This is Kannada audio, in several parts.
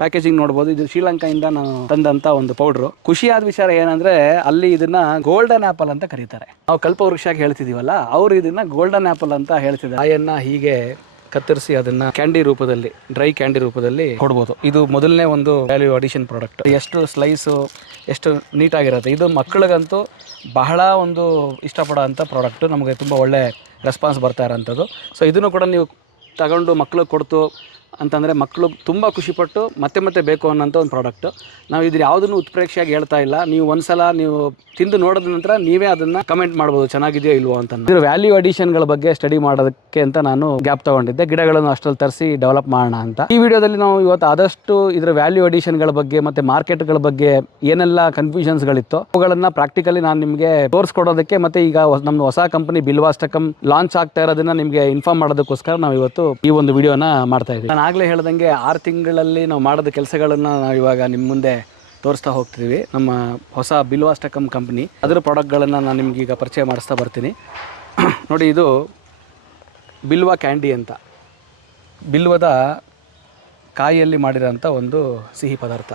ಪ್ಯಾಕೇಜಿಂಗ್ ನೋಡ್ಬೋದು. ಇದು ಶ್ರೀಲಂಕಾಯಿಂದ ನಾನು ತಂದಂತ ಒಂದು ಪೌಡ್ರು ಖುಷಿಯಾದ ವಿಚಾರ ಏನಂದ್ರೆ ಅಲ್ಲಿ ಇದನ್ನ ಗೋಲ್ಡನ್ ಆಪಲ್ ಅಂತ ಕರೀತಾರೆ. ನಾವು ಕಲ್ಪವೃಕ್ಷ ಹೇಳ್ತಿದೀವಲ್ಲ, ಅವ್ರು ಇದನ್ನ ಗೋಲ್ಡನ್ ಆಪಲ್ ಅಂತ ಹೇಳ್ತಿದ್ದಾರೆ. ಕಾಯನ್ನ ಹೀಗೆ ಕತ್ತರಿಸಿ ಅದನ್ನ ಕ್ಯಾಂಡಿ ರೂಪದಲ್ಲಿ ಡ್ರೈ ಕ್ಯಾಂಡಿ ರೂಪದಲ್ಲಿ ಕೊಡ್ಬೋದು. ಇದು ಮೊದಲನೇ ಒಂದು ವ್ಯಾಲ್ಯೂ ಅಡಿಷನ್ ಪ್ರಾಡಕ್ಟ್ ಎಷ್ಟು ಸ್ಲೈಸು ಎಷ್ಟು ನೀಟಾಗಿರುತ್ತೆ. ಇದು ಮಕ್ಕಳಿಗಂತೂ ಬಹಳ ಒಂದು ಇಷ್ಟಪಡೋ ಅಂಥ ಪ್ರಾಡಕ್ಟು ನಮಗೆ ತುಂಬ ಒಳ್ಳೆ ರೆಸ್ಪಾನ್ಸ್ ಬರ್ತಾ ಇರೋಂಥದ್ದು. ಸೊ ಇದನ್ನು ಕೂಡ ನೀವು ತಗೊಂಡು ಮಕ್ಕಳಿಗೆ ಕೊಡ್ತು ಅಂತಂದರೆ ಮಕ್ಕಳು ತುಂಬ ಖುಷಿಪಟ್ಟು ಮತ್ತೆ ಮತ್ತೆ ಬೇಕು ಅನ್ನೋಂಥ ಒಂದು ಪ್ರಾಡಕ್ಟ್ ನಾವು ಇದ್ರ ಯಾವುದನ್ನು ಉತ್ಪ್ರೇಕ್ಷೆಯಾಗಿ ಹೇಳ್ತಾ ಇಲ್ಲ. ನೀವು ಒಂದ್ಸಲ ನೀವು ತಿಂದು ನೋಡಿದ ನಂತರ ನೀವೇ ಅದನ್ನು ಕಮೆಂಟ್ ಮಾಡ್ಬೋದು, ಚೆನ್ನಾಗಿದೆಯೋ ಇಲ್ವೋ ಅಂತ ಇದ್ರ ವ್ಯಾಲ್ಯೂ ಅಡಿಷನ್ಗಳ ಬಗ್ಗೆ ಸ್ಟಡಿ ಮಾಡೋದಕ್ಕೆ ಅಂತ ನಾನು ಗ್ಯಾಪ್ ತಗೊಂಡಿದ್ದೆ. ಗಿಡಗಳನ್ನು ಅಷ್ಟರಲ್ಲಿ ತರಿಸಿ ಡೆವಲಪ್ ಮಾಡೋಣ ಅಂತ. ಈ ವಿಡಿಯೋದಲ್ಲಿ ನಾವು ಇವತ್ತು ಆದಷ್ಟು ಇದರ ವ್ಯಾಲ್ಯೂ ಅಡಿಷನ್ಗಳ ಬಗ್ಗೆ ಮತ್ತು ಮಾರ್ಕೆಟ್ಗಳ ಬಗ್ಗೆ ಏನೆಲ್ಲ ಕನ್ಫ್ಯೂಷನ್ಸ್ಗಳಿತ್ತು ಅವುಗಳನ್ನು ಪ್ರಾಕ್ಟಿಕಲಿ ನಾನು ನಿಮಗೆ ತೋರಿಸ್ಕೊಡೋದಕ್ಕೆ ಮತ್ತು ಈಗ ನಮ್ಮ ಹೊಸ ಕಂಪನಿ ಬಿಲ್ವಾಸ್ಟಕಮ್ ಲಾಂಚ್ ಆಗ್ತಾ ಇರೋದನ್ನ ನಿಮಗೆ ಇನ್ಫಾರ್ಮ್ ಮಾಡೋದಕ್ಕೋಸ್ಕರ ನಾವು ಇವತ್ತು ಈ ಒಂದು ವಿಡಿಯೋನ ಮಾಡ್ತಾ ಇದ್ದೀವಿ. ಆಗಲೇ ಹೇಳ್ದಂಗೆ ಆರು ತಿಂಗಳಲ್ಲಿ ನಾವು ಮಾಡೋದ ಕೆಲಸಗಳನ್ನು ನಾವು ಇವಾಗ ನಿಮ್ಮ ಮುಂದೆ ತೋರಿಸ್ತಾ ಹೋಗ್ತಿದ್ದೀವಿ ನಮ್ಮ ಹೊಸ ಬಿಲ್ವಾಸ್ಟಕಮ್ ಕಂಪ್ನಿ. ಅದರ ಪ್ರಾಡಕ್ಟ್ಗಳನ್ನು ನಾನು ನಿಮ್ಗೆ ಈಗ ಪರಿಚಯ ಮಾಡಿಸ್ತಾ ಬರ್ತೀನಿ. ನೋಡಿ, ಇದು ಬಿಲ್ವಾ ಕ್ಯಾಂಡಿ ಅಂತ. ಬಿಲ್ವದ ಕಾಯಿಯಲ್ಲಿ ಮಾಡಿರೋಂಥ ಒಂದು ಸಿಹಿ ಪದಾರ್ಥ.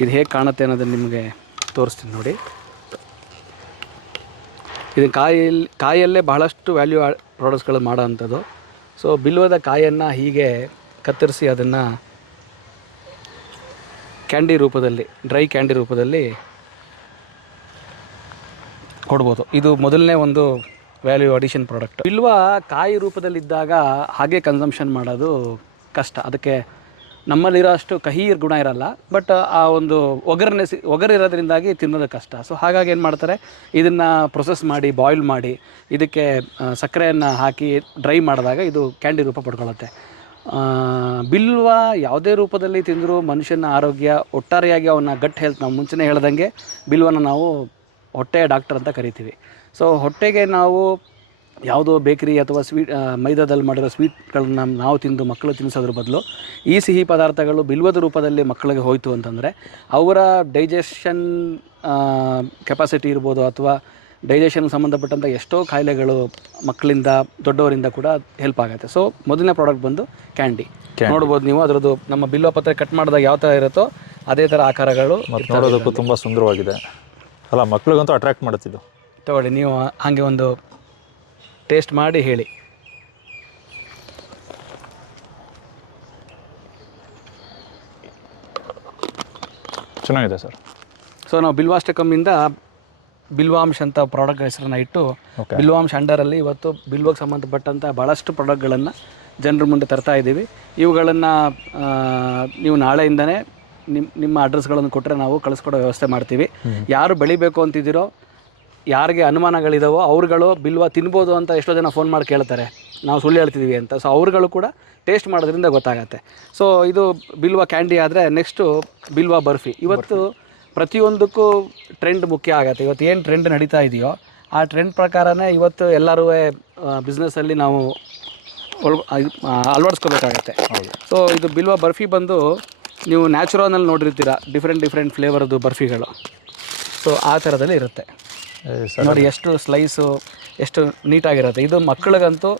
ಇದು ಹೇಗೆ ಕಾಣುತ್ತೆ ಅನ್ನೋದನ್ನು ನಿಮಗೆ ತೋರಿಸ್ತೀನಿ ನೋಡಿ. ಇದು ಕಾಯಲ್ಲಿ ಕಾಯಲ್ಲೇ ಬಹಳಷ್ಟು ವ್ಯಾಲ್ಯೂ ಪ್ರಾಡಕ್ಟ್ಸ್ಗಳು ಮಾಡೋ ಅಂಥದ್ದು. ಸೊ ಬಿಲ್ವದ ಕಾಯನ್ನು ಹೀಗೆ ಕತ್ತರಿಸಿ ಅದನ್ನು ಕ್ಯಾಂಡಿ ರೂಪದಲ್ಲಿ ಡ್ರೈ ಕ್ಯಾಂಡಿ ರೂಪದಲ್ಲಿ ಕೊಡ್ಬೋದು. ಇದು ಮೊದಲನೇ ಒಂದು ವ್ಯಾಲ್ಯೂ ಅಡಿಷನ್ ಪ್ರಾಡಕ್ಟ್ ಬಿಲ್ವ ಕಾಯಿ ರೂಪದಲ್ಲಿದ್ದಾಗ ಹಾಗೆ ಕನ್ಸಂಪ್ಷನ್ ಮಾಡೋದು ಕಷ್ಟ. ಅದಕ್ಕೆ ನಮ್ಮಲ್ಲಿರೋ ಅಷ್ಟು ಕಹಿ ಗುಣ ಇರಲ್ಲ ಬಟ್ ಆ ಒಂದು ಒಗರನೆ ಸಿ ಒಗರಿರೋದ್ರಿಂದಾಗಿ ತಿನ್ನೋದು ಕಷ್ಟ. ಸೊ ಹಾಗಾಗಿ ಏನು ಮಾಡ್ತಾರೆ, ಇದನ್ನು ಪ್ರೊಸೆಸ್ ಮಾಡಿ ಬಾಯ್ಲ್ ಮಾಡಿ, ಇದಕ್ಕೆ ಸಕ್ಕರೆಯನ್ನು ಹಾಕಿ ಡ್ರೈ ಮಾಡಿದಾಗ ಇದು ಕ್ಯಾಂಡಿ ರೂಪ ಪಡ್ಕೊಳ್ಳುತ್ತೆ. ಬಿಲ್ವ ಯಾವುದೇ ರೂಪದಲ್ಲಿ ತಿಂದರೂ ಮನುಷ್ಯನ ಆರೋಗ್ಯ ಒಟ್ಟಾರೆಯಾಗಿ ಅವನ್ನ ಗಟ್ ಹೆಲ್ತ್ ನಾವು ಮುಂಚೆನೇ ಹೇಳ್ದಂಗೆ ಬಿಲ್ವನ ನಾವು ಹೊಟ್ಟೆಯ ಡಾಕ್ಟರ್ ಅಂತ ಕರಿತೀವಿ. ಸೊ ಹೊಟ್ಟೆಗೆ ನಾವು ಯಾವುದೋ ಬೇಕರಿ ಅಥವಾ ಸ್ವೀಟ್ ಮೈದಾದಲ್ಲಿ ಮಾಡಿರೋ ಸ್ವೀಟ್ಗಳನ್ನು ನಾವು ತಿಂದು ಮಕ್ಕಳು ತಿನ್ನಿಸೋದ್ರ ಬದಲು ಈ ಸಿಹಿ ಪದಾರ್ಥಗಳು ಬಿಲ್ವದ ರೂಪದಲ್ಲಿ ಮಕ್ಕಳಿಗೆ ಹೋಯಿತು ಅಂತಂದರೆ ಅವರ ಡೈಜೆಷನ್ ಕೆಪಾಸಿಟಿ ಇರ್ಬೋದು ಅಥವಾ ಡೈಜೆಷನ್ಗೆ ಸಂಬಂಧಪಟ್ಟಂಥ ಎಷ್ಟೋ ಕಾಯಿಲೆಗಳು ಮಕ್ಕಳಿಂದ ದೊಡ್ಡವರಿಂದ ಕೂಡ ಹೆಲ್ಪ್ ಆಗುತ್ತೆ. ಸೊ ಮೊದಲನೇ ಪ್ರಾಡಕ್ಟ್ ಬಂದು ಕ್ಯಾಂಡಿ ನೋಡ್ಬೋದು ನೀವು ಅದರದ್ದು ನಮ್ಮ ಬಿಲ್ವ ಪತ್ರೆ ಕಟ್ ಮಾಡಿದಾಗ ಯಾವ ಥರ ಇರುತ್ತೋ ಅದೇ ಥರ ಆಕಾರಗಳು ನೋಡೋದಕ್ಕೂ ತುಂಬ ಸುಂದರವಾಗಿದೆ. ಅಲ್ಲ ಮಕ್ಕಳಿಗಂತೂ ಅಟ್ರಾಕ್ಟ್ ಮಾಡುತ್ತಿದ್ದು ತಗೊಳ್ಳಿ ನೀವು ಹಾಗೆ ಒಂದು ಟೇಸ್ಟ್ ಮಾಡಿ ಹೇಳಿ. ಚೆನ್ನಾಗಿದೆ ಸರ್. ಸೊ ನಾವು ಬಿಲ್ವಾಷ್ಟಕಮ್ಮಿಂದ ಬಿಲ್ವಾಂಶ್ ಅಂತ ಪ್ರಾಡಕ್ಟ್ ಹೆಸರನ್ನ ಇಟ್ಟು. ಬಿಲ್ವಾಂಶ್ ಅಂಡರಲ್ಲಿ ಇವತ್ತು ಬಿಲ್ವಕ್ಕೆ ಸಂಬಂಧಪಟ್ಟಂಥ ಭಾಳಷ್ಟು ಪ್ರಾಡಕ್ಟ್ಗಳನ್ನು ಜನರ ಮುಂದೆ ತರ್ತಾ ಇದ್ದೀವಿ. ಇವುಗಳನ್ನು ನೀವು ನಾಳೆಯಿಂದನೇ ನಿಮ್ಮ ನಿಮ್ಮ ಅಡ್ರೆಸ್ಗಳನ್ನು ಕೊಟ್ಟರೆ ನಾವು ಕಳಿಸ್ಕೊಡೋ ವ್ಯವಸ್ಥೆ ಮಾಡ್ತೀವಿ. ಯಾರು ಬೆಳಿಬೇಕು ಅಂತಿದ್ದೀರೋ ಯಾರಿಗೆ ಅನುಮಾನಗಳಿದಾವೋ ಅವ್ರುಗಳು ಬಿಲ್ವ ತಿನ್ಬೋದು ಅಂತ ಎಷ್ಟೋ ಜನ ಫೋನ್ ಮಾಡಿ ಕೇಳ್ತಾರೆ. ನಾವು ಸುಳ್ಳು ಹೇಳ್ತಿದ್ದೀವಿ ಅಂತ. ಸೊ ಅವ್ರುಗಳು ಕೂಡ ಟೇಸ್ಟ್ ಮಾಡೋದ್ರಿಂದ ಗೊತ್ತಾಗತ್ತೆ. ಸೊ ಇದು ಬಿಲ್ವ ಕ್ಯಾಂಡಿ ಆದರೆ ನೆಕ್ಸ್ಟು ಬಿಲ್ವ ಬರ್ಫಿ. ಇವತ್ತು ಪ್ರತಿಯೊಂದಕ್ಕೂ ಟ್ರೆಂಡ್ ಮುಖ್ಯ ಆಗುತ್ತೆ. ಇವತ್ತು ಏನು ಟ್ರೆಂಡ್ ನಡೀತಾ ಇದೆಯೋ ಆ ಟ್ರೆಂಡ್ ಪ್ರಕಾರನೇ ಇವತ್ತು ಎಲ್ಲರೂ ಬಿಸ್ನೆಸ್ಸಲ್ಲಿ ನಾವು ಒಳ್ ಅಳವಡಿಸ್ಕೋಬೇಕಾಗತ್ತೆ. ಸೊ ಇದು ಬಿಲ್ವ ಬರ್ಫಿ ಬಂದು ನೀವು ನ್ಯಾಚುರಲ್ನಲ್ಲಿ ನೋಡಿರ್ತೀರ ಡಿಫ್ರೆಂಟ್ ಡಿಫ್ರೆಂಟ್ ಫ್ಲೇವರ್ದು ಬರ್ಫಿಗಳು. ಸೊ ಆ ಥರದಲ್ಲಿ ಇರುತ್ತೆ. ನೋಡಿ ಎಷ್ಟು ಸ್ಲೈಸು ಎಷ್ಟು ನೀಟಾಗಿರುತ್ತೆ. ಇದು ಮಕ್ಕಳಿಗಂತೂ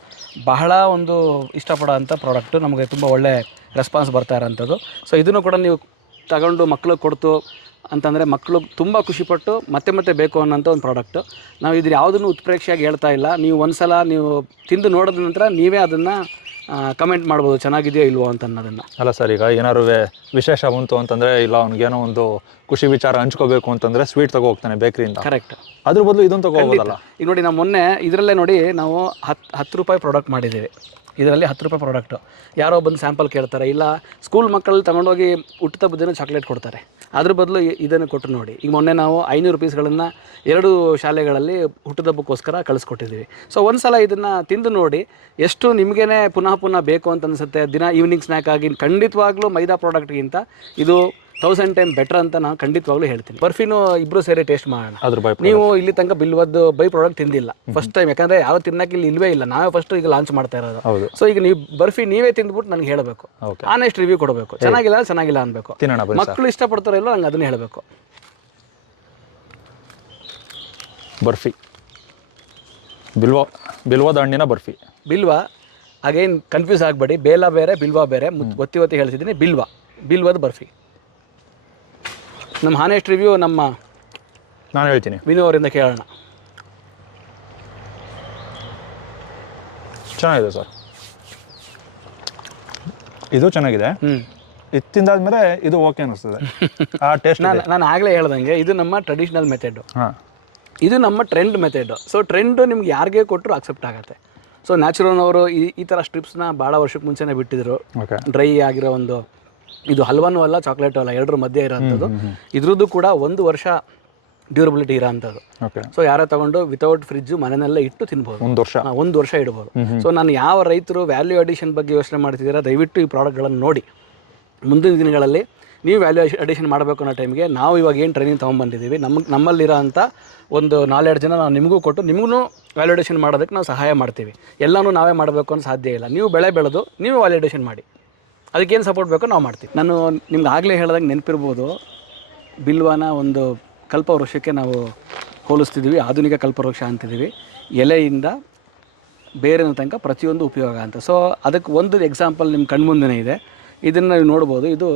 ಬಹಳ ಒಂದು ಇಷ್ಟಪಡೋ ಅಂಥ ಪ್ರಾಡಕ್ಟು ನಮಗೆ ತುಂಬ ಒಳ್ಳೆ ರೆಸ್ಪಾನ್ಸ್ ಬರ್ತಾ ಇರೋಂಥದ್ದು. ಸೊ ಇದನ್ನು ಕೂಡ ನೀವು ತಗೊಂಡು ಮಕ್ಳಿಗೆ ಕೊಡ್ತು ಅಂತಂದರೆ ಮಕ್ಕಳು ತುಂಬ ಖುಷಿಪಟ್ಟು ಮತ್ತೆ ಮತ್ತೆ ಬೇಕು ಅನ್ನೋಂಥ ಒಂದು ಪ್ರಾಡಕ್ಟು ನಾವು ಇದ್ರ ಯಾವುದನ್ನು ಉತ್ಪ್ರೇಕ್ಷೆಯಾಗಿ ಹೇಳ್ತಾ ಇಲ್ಲ. ನೀವು ಒಂದ್ಸಲ ನೀವು ತಿಂದು ನೋಡಿದ ನಂತರ ನೀವೇ ಅದನ್ನು ಕಮೆಂಟ್ ಮಾಡ್ಬೋದು ಚೆನ್ನಾಗಿದೆಯೋ ಇಲ್ವೋ ಅಂತ ಅನ್ನೋದನ್ನು. ಅಲ್ಲ ಸರ್ ಈಗ ಏನಾರು ವಿಶೇಷ ಬಂತು ಅಂತಂದರೆ ಇಲ್ಲ ಅವ್ನಿಗೇನೋ ಒಂದು ಖುಷಿ ವಿಚಾರ ಹಂಚ್ಕೋಬೇಕು ಅಂತಂದರೆ ಸ್ವೀಟ್ ತಗೋ ಹೋಗ್ತಾನೆ ಬೇಕ್ರಿಯಿಂದ ಕರೆಕ್ಟ್ ಅದ್ರ ಬದಲು ಇದನ್ನು ತಗೋಬೋದಲ್ಲ ಈಗ ನೋಡಿ ನಾವು ಮೊನ್ನೆ ಇದರಲ್ಲೇ ನೋಡಿ ನಾವು ಹತ್ತು ಹತ್ತು ರೂಪಾಯಿ ಪ್ರಾಡಕ್ಟ್ ಮಾಡಿದ್ದೀವಿ. ಇದರಲ್ಲಿ ಹತ್ತು ರೂಪಾಯಿ ಪ್ರಾಡಕ್ಟು ಯಾರೋ ಬಂದು ಸ್ಯಾಂಪಲ್ ಕೇಳ್ತಾರೆ ಇಲ್ಲ ಸ್ಕೂಲ್ ಮಕ್ಕಳಲ್ಲಿ ತಗೊಂಡೋಗಿ ಹುಟ್ಟಿದ ದಿನ ಚಾಕ್ಲೇಟ್ ಕೊಡ್ತಾರೆ. ಅದ್ರ ಬದಲು ಇದನ್ನು ಕೊಟ್ಟು ನೋಡಿ. ಈಗ ಮೊನ್ನೆ ನಾವು ಐನೂರು ರುಪೀಸ್ಗಳನ್ನು ಎರಡು ಶಾಲೆಗಳಲ್ಲಿ ಹುಟ್ಟುದಬ್ಬಕ್ಕೋಸ್ಕರ ಕಳಿಸ್ಕೊಟ್ಟಿದ್ದೀವಿ. ಸೊ ಒಂದು ಸಲ ಇದನ್ನು ತಿಂದು ನೋಡಿ, ಎಷ್ಟು ನಿಮಗೇನೆ ಪುನಃ ಪುನಃ ಬೇಕು ಅಂತ ಅನಿಸುತ್ತೆ, ದಿನ ಈವ್ನಿಂಗ್ ಸ್ನ್ಯಾಕ್ ಆಗಿ ಖಂಡಿತವಾಗ್ಲೂ ಮೈದಾ ಪ್ರಾಡಕ್ಟ್ಗಿಂತ ಇದು ತೌಸಂಡ್ ಟೈಮ್ ಬೆಟರ್ ಅಂತ ನಾನು ಖಂಡಿತವಾಗ್ಲೂ ಹೇಳ್ತೀನಿ. ಬರ್ಫಿನೂ ಇಬ್ಬರು ಸೇರಿ ಟೇಸ್ಟ್ ಮಾಡೋಣ. ಅದ್ರ ಬೈ ನೀವು ಇಲ್ಲಿ ತನಕ ಬಿಲ್ವದ್ದು ಬೈ ಪ್ರಾಡಕ್ಟ್ ತಿಂದಿಲ್ಲ. ಫಸ್ಟ್ ಟೈಮ್ ಯಾಕಂದ್ರೆ ಯಾರು ತಿನ್ನಕ್ಕೆ ಇಲ್ಲಿ ಇಲ್ವೇ ಇಲ್ಲ. ನಾವೇ ಫಸ್ಟ್ ಈಗ ಲಾಂಚ್ ಮಾಡ್ತಾ ಇರೋದು. ಹೌದು. ಸೊ ಈಗ ನೀವು ಬರ್ಫಿ ನೀವೇ ತಿಂದ್ಬಿಟ್ಟು ನನಗೆ ಹೇಳಬೇಕು. ಆನೆಸ್ಟ್ ರಿವ್ಯೂ ಕೊಡಬೇಕು. ಚೆನ್ನಾಗಿಲ್ಲ ಚೆನ್ನಾಗಿಲ್ಲ ಅನ್ಬೇಕು. ಮಕ್ಕಳು ಇಷ್ಟಪಡ್ತಾರೋ ಇಲ್ಲ ನಂಗೆ ಅದನ್ನ ಹೇಳಬೇಕು. ಬರ್ಫಿ. ಬಿಲ್ವ ಬಿಲ್ವದ ಹಣ್ಣಿನ ಬರ್ಫಿ. ಬಿಲ್ವ ಅಗೇನ್ ಕನ್ಫ್ಯೂಸ್ ಆಗಬೇಡಿ. ಬೇಲ ಬೇರೆ ಬಿಲ್ವ ಬೇರೆ. ಒತ್ತಿ ಒತ್ತಿ ಹೇಳ್ತಿದ್ದೀನಿ. ಬಿಲ್ವ. ಬಿಲ್ವದ ಬರ್ಫಿ. ನಮ್ಮ ಹಾನೆಸ್ಟ್ ರಿವ್ಯೂ ನಮ್ಮ ನಾನು ಹೇಳ್ತೀನಿ. ವಿನು ಅವರಿಂದ ಕೇಳೋಣ. ಚೆನ್ನಾಗಿದೆ ಸರ್. ಇದು ಚೆನ್ನಾಗಿದೆ. ಹ್ಞೂ ಇದು ತಿಂದಾದ್ಮೇಲೆ ಇದು ಓಕೆ ಅನ್ನಿಸ್ತದೆ ಆ ಟೇಸ್ಟ್ ನಾನು ನಾನು ಆಗಲೇ ಹೇಳ್ದಂಗೆ ಇದು ನಮ್ಮ ಟ್ರೆಡಿಷ್ನಲ್ ಮೆಥಡು ಹಾಂ. ಇದು ನಮ್ಮ ಟ್ರೆಂಡ್ ಮೆಥಡ್ ಸೊ ಟ್ರೆಂಡು ನಿಮ್ಗೆ ಯಾರಿಗೆ ಕೊಟ್ಟರು ಅಕ್ಸೆಪ್ಟ್ ಆಗುತ್ತೆ. ಸೊ ನ್ಯಾಚುರಲ್ನವರು ಈ ಈ ಥರ ಸ್ಟ್ರಿಪ್ಸ್ನ ಭಾಳ ವರ್ಷಕ್ಕೆ ಮುಂಚೆನೇ ಬಿಟ್ಟಿದ್ರು. ಡ್ರೈ ಆಗಿರೋ ಒಂದು ಇದು ಹಲ್ವಾನು ಅಲ್ಲ ಚಾಕ್ಲೇಟು ಅಲ್ಲ ಎರಡರ ಮಧ್ಯೆ ಇರೋಂಥದ್ದು. ಇದ್ರದ್ದು ಕೂಡ ಒಂದು ವರ್ಷ ಡ್ಯೂರಬಿಲಿಟಿ ಇರೋ ಅಂಥದ್ದು. ಓಕೆ. ಸೊ ಯಾರೋ ತಗೊಂಡು ವಿತೌಟ್ ಫ್ರಿಜ್ ಮನೆಯಲ್ಲೇ ಇಟ್ಟು ತಿನ್ಬೋದು. ಒಂದು ವರ್ಷ. ಒಂದು ವರ್ಷ ಇಡ್ಬೋದು. ಸೊ ನಾನು ಯಾವ ರೈತರು ವ್ಯಾಲ್ಯೂ ಅಡಿಷನ್ ಬಗ್ಗೆ ಯೋಚನೆ ಮಾಡ್ತಿದ್ದೀರಾ ದಯವಿಟ್ಟು ಈ ಪ್ರಾಡಕ್ಟ್ಗಳನ್ನು ನೋಡಿ. ಮುಂದಿನ ದಿನಗಳಲ್ಲಿ ನೀವು ವ್ಯಾಲ್ಯೂ ಅಡಿಷನ್ ಮಾಡಬೇಕು ಅನ್ನೋ ಟೈಮ್ಗೆ ನಾವು ಇವಾಗ ಏನು ಟ್ರೈನಿಂಗ್ ತೊಗೊಂಬಂದಿದ್ದೀವಿ ನಮ್ಮ ನಮ್ಮಲ್ಲಿರೋ ಅಂಥ ಒಂದು ನಾಲೆಡ್ಜ್ ಜನ ನಾವು ನಿಮಗೂ ಕೊಟ್ಟು ನಿಮಗೂ ವ್ಯಾಲ್ಯೂಡೇಷನ್ ಮಾಡೋದಕ್ಕೆ ನಾವು ಸಹಾಯ ಮಾಡ್ತೀವಿ. ಎಲ್ಲನೂ ನಾವೇ ಮಾಡಬೇಕು ಅಂತ ಸಾಧ್ಯ ಇಲ್ಲ. ನೀವು ಬೆಳೆ ಬೆಳೆದು ನೀವು ವ್ಯಾಲ್ಯೂಡೇಷನ್ ಮಾಡಿ. ಅದಕ್ಕೇನು ಸಪೋರ್ಟ್ ಬೇಕೋ ನಾವು ಮಾಡ್ತೀವಿ. ನಾನು ನಿಮ್ಗೆ ಆಗಲೇ ಹೇಳ್ದಂಗೆ ನೆನಪಿರ್ಬೋದು, ಬಿಲ್ವಾನ ಒಂದು ಕಲ್ಪವೃಕ್ಷಕ್ಕೆ ನಾವು ಹೋಲಿಸ್ತಿದ್ದೀವಿ, ಆಧುನಿಕ ಕಲ್ಪವೃಕ್ಷ ಅಂತಿದ್ದೀವಿ. ಎಲೆಯಿಂದ ಬೇರಿನ ತನಕ ಪ್ರತಿಯೊಂದು ಉಪಯೋಗ ಅಂತ. ಸೊ ಅದಕ್ಕೆ ಒಂದು ಎಕ್ಸಾಂಪಲ್ ನಿಮ್ಮ ಕಣ್ಮುಂದೆನೇ ಇದೆ. ಇದನ್ನು ನೀವು ನೋಡ್ಬೋದು, ಇದು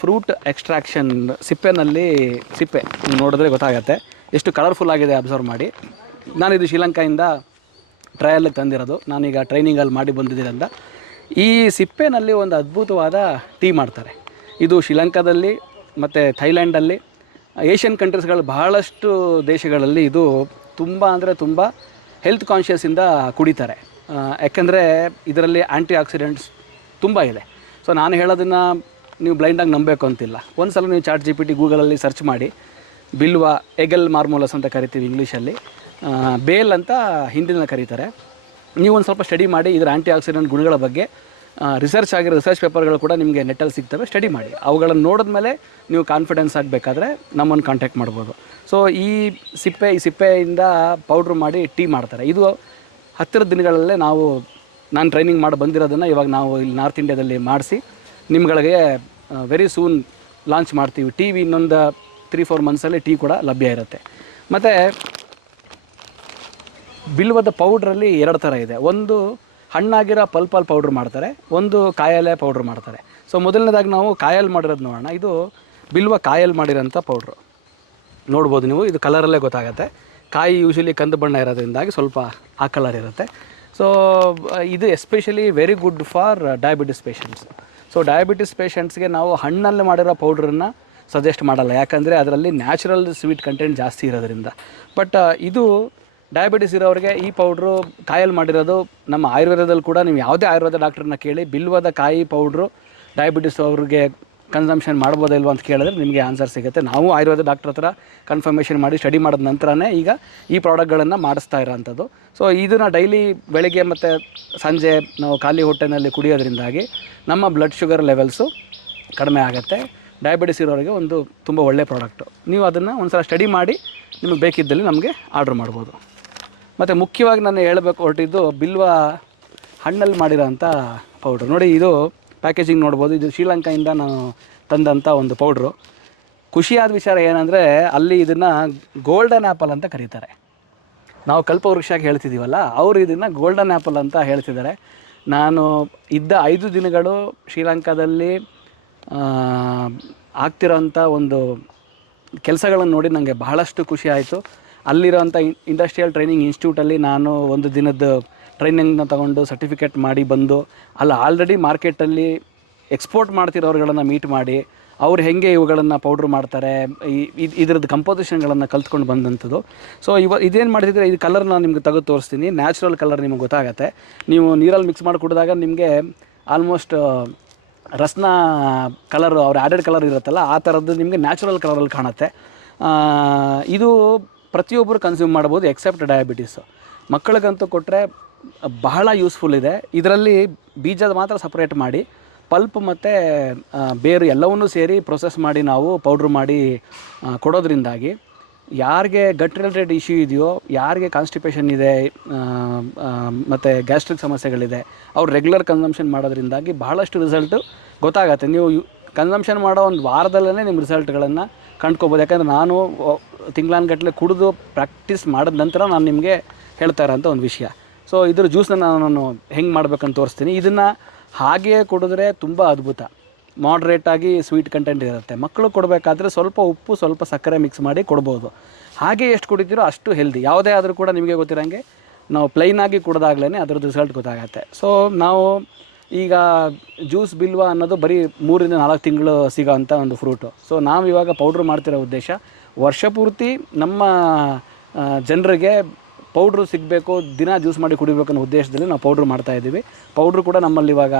ಫ್ರೂಟ್ ಎಕ್ಸ್ಟ್ರಾಕ್ಷನ್ ಸಿಪ್ಪೆನಲ್ಲಿ, ಸಿಪ್ಪೆ ನೋಡಿದ್ರೆ ಗೊತ್ತಾಗತ್ತೆ. ಎಷ್ಟು ಕಲರ್ಫುಲ್ ಆಗಿದೆ ಅಬ್ಸರ್ವ್ ಮಾಡಿ. ನಾನಿದು ಶ್ರೀಲಂಕಾಯಿಂದ ಟ್ರಯಲ್ಗೆ ತಂದಿರೋದು. ನಾನೀಗ ಟ್ರೈನಿಂಗಲ್ಲಿ ಮಾಡಿ ಬಂದಿದ್ದೀರಂತ ಈ ಸಿಪ್ಪೆನಲ್ಲಿ ಒಂದು ಅದ್ಭುತವಾದ ಟೀ ಮಾಡ್ತಾರೆ. ಇದು ಶ್ರೀಲಂಕಾದಲ್ಲಿ ಮತ್ತು ಥೈಲ್ಯಾಂಡಲ್ಲಿ, ಏಷ್ಯನ್ ಕಂಟ್ರೀಸ್ಗಳು ಬಹಳಷ್ಟು ದೇಶಗಳಲ್ಲಿ ಇದು ತುಂಬ ಅಂದರೆ ತುಂಬ ಹೆಲ್ತ್ ಕಾನ್ಷಿಯಸ್ಸಿಂದ ಕುಡಿತಾರೆ. ಯಾಕೆಂದರೆ ಇದರಲ್ಲಿ ಆ್ಯಂಟಿ ಆಕ್ಸಿಡೆಂಟ್ಸ್ ತುಂಬ ಇದೆ. ಸೊ ನಾನು ಹೇಳೋದನ್ನು ನೀವು ಬ್ಲೈಂಡಾಗಿ ನಂಬಬೇಕು ಅಂತಿಲ್ಲ. ಒಂದು ಸಲ ನೀವು ಚಾಟ್ ಜಿ ಪಿ ಟಿ ಗೂಗಲಲ್ಲಿ ಸರ್ಚ್ ಮಾಡಿ, ಬಿಲ್ವ ಎಗಲ್ ಮಾರ್ಮೋಲಸ್ ಅಂತ ಕರಿತೀವಿ ಇಂಗ್ಲೀಷಲ್ಲಿ ಬೇಲ್ ಅಂತ ಹಿಂದಿನ ಕರೀತಾರೆ. ನೀವು ಒಂದು ಸ್ವಲ್ಪ ಸ್ಟಡಿ ಮಾಡಿ ಇದರ ಆ್ಯಂಟಿ ಆಕ್ಸಿಡೆಂಟ್ ಗುಣಗಳ ಬಗ್ಗೆ ರಿಸರ್ಚ್ ಆಗಿರೋ ರಿಸರ್ಚ್ ಪೇಪರ್ಗಳು ಕೂಡ ನಿಮಗೆ ನೆಟ್ಟಲ್ಲಿ ಸಿಗ್ತವೆ ಸ್ಟಡಿ ಮಾಡಿ. ಅವುಗಳನ್ನು ನೋಡಿದ್ಮೇಲೆ ನೀವು ಕಾನ್ಫಿಡೆನ್ಸ್ ಆಗಬೇಕಾದ್ರೆ ನಮ್ಮನ್ನು ಕಾಂಟ್ಯಾಕ್ಟ್ ಮಾಡ್ಬೋದು. ಸೊ ಈ ಸಿಪ್ಪೆ, ಈ ಸಿಪ್ಪೆಯಿಂದ ಪೌಡ್ರ್ ಮಾಡಿ ಟೀ ಮಾಡ್ತಾರೆ. ಇದು ಹತ್ತಿರದ ದಿನಗಳಲ್ಲೇ ನಾವು, ನಾನು ಟ್ರೈನಿಂಗ್ ಮಾಡಿ ಬಂದಿರೋದನ್ನು ಇವಾಗ ನಾವು ಇಲ್ಲಿ ನಾರ್ತ್ ಇಂಡಿಯಾದಲ್ಲಿ ಮಾಡಿಸಿ, ನಿಮ್ಗಳಿಗೆ ವೆರಿ ಸೂನ್ ಲಾಂಚ್ ಮಾಡ್ತೀವಿ. ಟಿ ವಿ ಇನ್ನೊಂದು ತ್ರೀ ಫೋರ್ ಮಂತ್ಸಲ್ಲಿ ಟೀ ಕೂಡ ಲಭ್ಯ ಇರುತ್ತೆ. ಮತ್ತು ಬಿಲ್ವದ ಪೌಡ್ರಲ್ಲಿ ಎರಡು ಥರ ಇದೆ. ಒಂದು ಹಣ್ಣಾಗಿರೋ ಪಲ್ಪಲ್ ಪೌಡ್ರ್ ಮಾಡ್ತಾರೆ, ಒಂದು ಕಾಯಲೆ ಪೌಡ್ರ್ ಮಾಡ್ತಾರೆ. ಸೊ ಮೊದಲನೇದಾಗಿ ನಾವು ಕಾಯಲ್ಲಿ ಮಾಡಿರೋದು ನೋಡೋಣ. ಇದು ಬಿಲ್ವ ಕಾಯಲ್ಲಿ ಮಾಡಿರೋಂಥ ಪೌಡ್ರು. ನೋಡ್ಬೋದು ನೀವು, ಇದು ಕಲರಲ್ಲೇ ಗೊತ್ತಾಗುತ್ತೆ. ಕಾಯಿ ಯೂಶಲಿ ಕಂದು ಬಣ್ಣ ಇರೋದ್ರಿಂದಾಗಿ ಸ್ವಲ್ಪ ಆ ಕಲರ್ ಇರುತ್ತೆ. ಸೊ, ಇದು especially very good for diabetes patients. So, diabetes ಪೇಷಂಟ್ಸ್ಗೆ ನಾವು ಹಣ್ಣಲ್ಲಿ ಮಾಡಿರೋ ಪೌಡ್ರನ್ನು ಸಜೆಸ್ಟ್ ಮಾಡಲ್ಲ. ಯಾಕಂದರೆ ಅದರಲ್ಲಿ ನ್ಯಾಚುರಲ್ ಸ್ವೀಟ್ ಕಂಟೆಂಟ್ ಜಾಸ್ತಿ ಇರೋದ್ರಿಂದ. ಬಟ್ ಇದು ಡಯಾಬಿಟಿಸ್ ಇರೋರಿಗೆ ಈ ಪೌಡ್ರು ಕಾಯಲ್ಲಿ ಮಾಡಿರೋದು ನಮ್ಮ ಆಯುರ್ವೇದದಲ್ಲಿ ಕೂಡ ನೀವು ಯಾವುದೇ ಆಯುರ್ವೇದ ಡಾಕ್ಟ್ರನ್ನ ಕೇಳಿ ಬಿಲ್ವದ ಕಾಯಿ ಪೌಡ್ರು ಡಯಾಬಿಟಿಸ್ ಅವ್ರಿಗೆ ಕನ್ಸಂಪ್ಷನ್ ಮಾಡ್ಬೋದಾ ಇಲ್ವಾ ಅಂತ ಕೇಳಿದ್ರೆ ನಿಮಗೆ ಆನ್ಸರ್ ಸಿಗುತ್ತೆ. ನಾವು ಆಯುರ್ವೇದ ಡಾಕ್ಟ್ರ್ ಹತ್ರ ಕನ್ಫರ್ಮೇಷನ್ ಮಾಡಿ ಸ್ಟಡಿ ಮಾಡಿದ ನಂತರನೇ ಈಗ ಈ ಪ್ರಾಡಕ್ಟ್ಗಳನ್ನು ಮಾಡಿಸ್ತಾ ಇರೋಂಥದ್ದು. ಸೊ ಇದನ್ನು ಡೈಲಿ ಬೆಳಗ್ಗೆ ಮತ್ತು ಸಂಜೆ ನಾವು ಖಾಲಿ ಹೊಟ್ಟೆನಲ್ಲಿ ಕುಡಿಯೋದ್ರಿಂದಾಗಿ ನಮ್ಮ ಬ್ಲಡ್ ಶುಗರ್ ಲೆವೆಲ್ಸು ಕಡಿಮೆ ಆಗುತ್ತೆ. ಡಯಾಬಿಟಿಸ್ ಇರೋರಿಗೆ ಒಂದು ತುಂಬ ಒಳ್ಳೆಯ ಪ್ರಾಡಕ್ಟು ನೀವು ಅದನ್ನು ಒಂದು ಸಲ ಸ್ಟಡಿ ಮಾಡಿ ನಿಮಗೆ ಬೇಕಿದ್ದಲ್ಲಿ ನಮಗೆ ಆರ್ಡ್ರ್ ಮಾಡ್ಬೋದು. ಮತ್ತು ಮುಖ್ಯವಾಗಿ ನಾನು ಹೇಳಬೇಕು ಹೊರಟಿದ್ದು ಬಿಲ್ವ ಹಣ್ಣಲ್ಲಿ ಮಾಡಿರೋಂಥ ಪೌಡ್ರ್ ನೋಡಿ, ಇದು ಪ್ಯಾಕೇಜಿಂಗ್ ನೋಡ್ಬೋದು. ಇದು ಶ್ರೀಲಂಕಾಯಿಂದ ನಾನು ತಂದಂಥ ಒಂದು ಪೌಡ್ರು ಖುಷಿಯಾದ ವಿಚಾರ ಏನಂದರೆ ಅಲ್ಲಿ ಇದನ್ನು ಗೋಲ್ಡನ್ ಆ್ಯಪಲ್ ಅಂತ ಕರೀತಾರೆ. ನಾವು ಕಲ್ಪವೃಕ್ಷಕ್ಕೆ ಹೇಳ್ತಿದ್ದೀವಲ್ಲ, ಅವರು ಇದನ್ನು ಗೋಲ್ಡನ್ ಆ್ಯಪಲ್ ಅಂತ ಹೇಳ್ತಿದ್ದಾರೆ. ನಾನು ಇದ್ದ ಐದು ದಿನಗಳು ಶ್ರೀಲಂಕಾದಲ್ಲಿ ಆಗ್ತಿರೋಂಥ ಒಂದು ಕೆಲಸಗಳನ್ನು ನೋಡಿ ನನಗೆ ಬಹಳಷ್ಟು ಖುಷಿ ಆಯಿತು. ಅಲ್ಲಿರೋಂಥ ಇಂಡಸ್ಟ್ರಿಯಲ್ ಟ್ರೈನಿಂಗ್ ಇನ್ಸ್ಟಿಟ್ಯೂಟಲ್ಲಿ ನಾನು ಒಂದು ದಿನದ ಟ್ರೈನಿಂಗ್ನ ತಗೊಂಡು ಸರ್ಟಿಫಿಕೇಟ್ ಮಾಡಿ ಬಂದು, ಅಲ್ಲಿ ಆಲ್ರೆಡಿ ಮಾರ್ಕೆಟಲ್ಲಿ ಎಕ್ಸ್ಪೋರ್ಟ್ ಮಾಡ್ತಿರೋರುಗಳನ್ನು ಮೀಟ್ ಮಾಡಿ, ಅವ್ರು ಹೆಂಗೆ ಇವುಗಳನ್ನು ಪೌಡ್ರ್ ಮಾಡ್ತಾರೆ, ಈ- ಇದ್- ಇದ್ರದ್ದು ಕಂಪೋಸಿಷನ್ಗಳನ್ನು ಕಲ್ತ್ಕೊಂಡು ಬಂದಂಥದ್ದು. ಸೊ ಇವ ಇದೇನು ಮಾಡಿದ್ರೆ ಇದು ಕಲರ್ ನಾನು ನಿಮ್ಗೆ ತೆಗೆದು ತೋರಿಸ್ತೀನಿ. ನ್ಯಾಚುರಲ್ ಕಲರ್ ನಿಮಗೆ ಗೊತ್ತಾಗತ್ತೆ. ನೀವು ನೀರಲ್ಲಿ ಮಿಕ್ಸ್ ಮಾಡಿ ಕುಡಿದಾಗ ನಿಮಗೆ ಆಲ್ಮೋಸ್ಟ್ ರಸ್ನ ಕಲರ್ ಅವ್ರ ಆ್ಯಡೆಡ್ ಕಲರ್ ಇರುತ್ತಲ್ಲ, ಆ ಥರದ್ದು ನಿಮಗೆ ನ್ಯಾಚುರಲ್ ಕಲರಲ್ಲಿ ಕಾಣುತ್ತೆ. ಇದು ಪ್ರತಿಯೊಬ್ಬರು ಕನ್ಸ್ಯೂಮ್ ಮಾಡ್ಬೋದು ಎಕ್ಸೆಪ್ಟ್ ಡಯಾಬಿಟೀಸು ಮಕ್ಕಳಿಗಂತೂ ಕೊಟ್ಟರೆ ಬಹಳ ಯೂಸ್ಫುಲ್ ಇದೆ. ಇದರಲ್ಲಿ ಬೀಜದ ಮಾತ್ರ ಸಪ್ರೇಟ್ ಮಾಡಿ ಪಲ್ಪ್ ಮತ್ತು ಬೇರು ಎಲ್ಲವನ್ನೂ ಸೇರಿ ಪ್ರೊಸೆಸ್ ಮಾಡಿ ನಾವು ಪೌಡ್ರ್ ಮಾಡಿ ಕೊಡೋದ್ರಿಂದಾಗಿ ಯಾರಿಗೆ ಗಟ್ ರಿಲೇಟೆಡ್ ಇಶ್ಯೂ ಇದೆಯೋ, ಯಾರಿಗೆ ಕಾನ್ಸ್ಟಿಪೇಷನ್ ಇದೆ ಮತ್ತು ಗ್ಯಾಸ್ಟ್ರಿಕ್ ಸಮಸ್ಯೆಗಳಿದೆ, ಅವ್ರು ರೆಗ್ಯುಲರ್ ಕನ್ಸಂಪ್ಷನ್ ಮಾಡೋದ್ರಿಂದಾಗಿ ಬಹಳಷ್ಟು ರಿಸಲ್ಟು ಗೊತ್ತಾಗತ್ತೆ. ನೀವು ಕನ್ಸಂಪ್ಷನ್ ಮಾಡೋ ಒಂದು ವಾರದಲ್ಲೇ ನಿಮ್ಮ ರಿಸಲ್ಟ್ಗಳನ್ನು ಕಂಡ್ಕೋಬೋದು. ಯಾಕಂದರೆ ನಾನು ತಿಂಗಳಾನ್ಗಟ್ಟಲೆ ಕುಡಿದು ಪ್ರಾಕ್ಟೀಸ್ ಮಾಡಿದ ನಂತರ ನಾನು ನಿಮಗೆ ಹೇಳ್ತಾ ಇರೋಂಥ ಒಂದು ವಿಷಯ. ಸೊ, ಇದ್ರ ಜ್ಯೂಸ್ನ ನಾನು ಹೆಂಗೆ ಮಾಡ್ಬೇಕಂತ ತೋರಿಸ್ತೀನಿ. ಇದನ್ನು ಹಾಗೆಯೇ ಕುಡಿದ್ರೆ ತುಂಬ ಅದ್ಭುತ. ಮಾಡ್ರೇಟಾಗಿ ಸ್ವೀಟ್ ಕಂಟೆಂಟ್ ಇರುತ್ತೆ. ಮಕ್ಕಳು ಕೊಡಬೇಕಾದ್ರೆ ಸ್ವಲ್ಪ ಉಪ್ಪು, ಸ್ವಲ್ಪ ಸಕ್ಕರೆ ಮಿಕ್ಸ್ ಮಾಡಿ ಕೊಡ್ಬೋದು. ಹಾಗೆ ಎಷ್ಟು ಕುಡಿತೀರೋ ಅಷ್ಟು ಹೆಲ್ದಿ. ಯಾವುದೇ ಆದರೂ ಕೂಡ ನಿಮಗೆ ಗೊತ್ತಿರೋಂಗೆ ನಾವು ಪ್ಲೈನಾಗಿ ಕುಡಿದಾಗ್ಲೇ ಅದರದ್ದು ರಿಸಲ್ಟ್ ಗೊತ್ತಾಗತ್ತೆ. ಸೊ, ನಾವು ಈಗ ಜ್ಯೂಸ್ ಬಿಲ್ವ ಅನ್ನೋದು ಬರೀ ಮೂರಿಂದ ನಾಲ್ಕು ತಿಂಗಳು ಸಿಗೋಂಥ ಒಂದು ಫ್ರೂಟು ಸೊ ನಾವು ಇವಾಗ ಪೌಡ್ರ್ ಮಾಡ್ತಿರೋ ಉದ್ದೇಶ, ವರ್ಷ ಪೂರ್ತಿ ನಮ್ಮ ಜನರಿಗೆ ಪೌಡ್ರು ಸಿಗಬೇಕು, ದಿನ ಜ್ಯೂಸ್ ಮಾಡಿ ಕುಡಿಬೇಕು ಅನ್ನೋ ಉದ್ದೇಶದಲ್ಲಿ ನಾವು ಪೌಡ್ರ್ ಮಾಡ್ತಾ ಇದ್ದೀವಿ. ಪೌಡ್ರು ಕೂಡ ನಮ್ಮಲ್ಲಿ ಇವಾಗ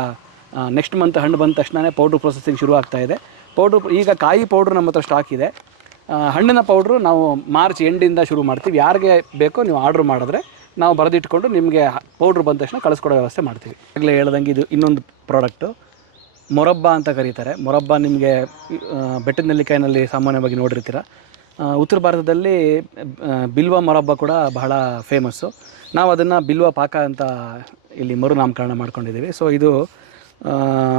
ನೆಕ್ಸ್ಟ್ ಮಂತ್ ಹಣ್ಣು ಬಂದ ತಕ್ಷಣವೇ ಪೌಡ್ರ್ ಪ್ರೊಸೆಸಿಂಗ್ ಶುರು ಆಗ್ತಾ ಇದೆ. ಪೌಡ್ರು ಈಗ ಕಾಯಿ ಪೌಡ್ರ್ ನಮ್ಮ ಹತ್ರ ಸ್ಟಾಕ್ ಇದೆ. ಹಣ್ಣಿನ ಪೌಡ್ರು ನಾವು ಮಾರ್ಚ್ ಎಂಡಿಂದ ಶುರು ಮಾಡ್ತೀವಿ. ಯಾರಿಗೆ ಬೇಕೋ ನೀವು ಆರ್ಡ್ರ್ ಮಾಡಿದ್ರೆ ನಾವು ಬರೆದಿಟ್ಕೊಂಡು ನಿಮಗೆ ಪೌಡ್ರ್ ಬಂದ ತಕ್ಷಣ ಕಳಿಸ್ಕೊಡೋ ವ್ಯವಸ್ಥೆ ಮಾಡ್ತೀವಿ. ಆಗಲೇ ಹೇಳ್ದಂಗೆ ಇದು ಇನ್ನೊಂದು ಪ್ರಾಡಕ್ಟು. ಮೊರಬ್ಬ ಅಂತ ಕರೀತಾರೆ. ಮೊರಬ್ಬ ನಿಮಗೆ ಬೆಟ್ಟದ ನೆಲ್ಲಿಕಾಯಿನಲ್ಲಿ ಸಾಮಾನ್ಯವಾಗಿ ನೋಡಿರ್ತೀರ. ಉತ್ತರ ಭಾರತದಲ್ಲಿ ಬಿಲ್ವ ಮೊರಬ್ಬ ಕೂಡ ಬಹಳ ಫೇಮಸ್ಸು. ನಾವು ಅದನ್ನು ಬಿಲ್ವ ಪಾಕ ಅಂತ ಇಲ್ಲಿ ಮರುನಾಮಕರಣ ಮಾಡ್ಕೊಂಡಿದ್ದೀವಿ. ಸೊ ಇದು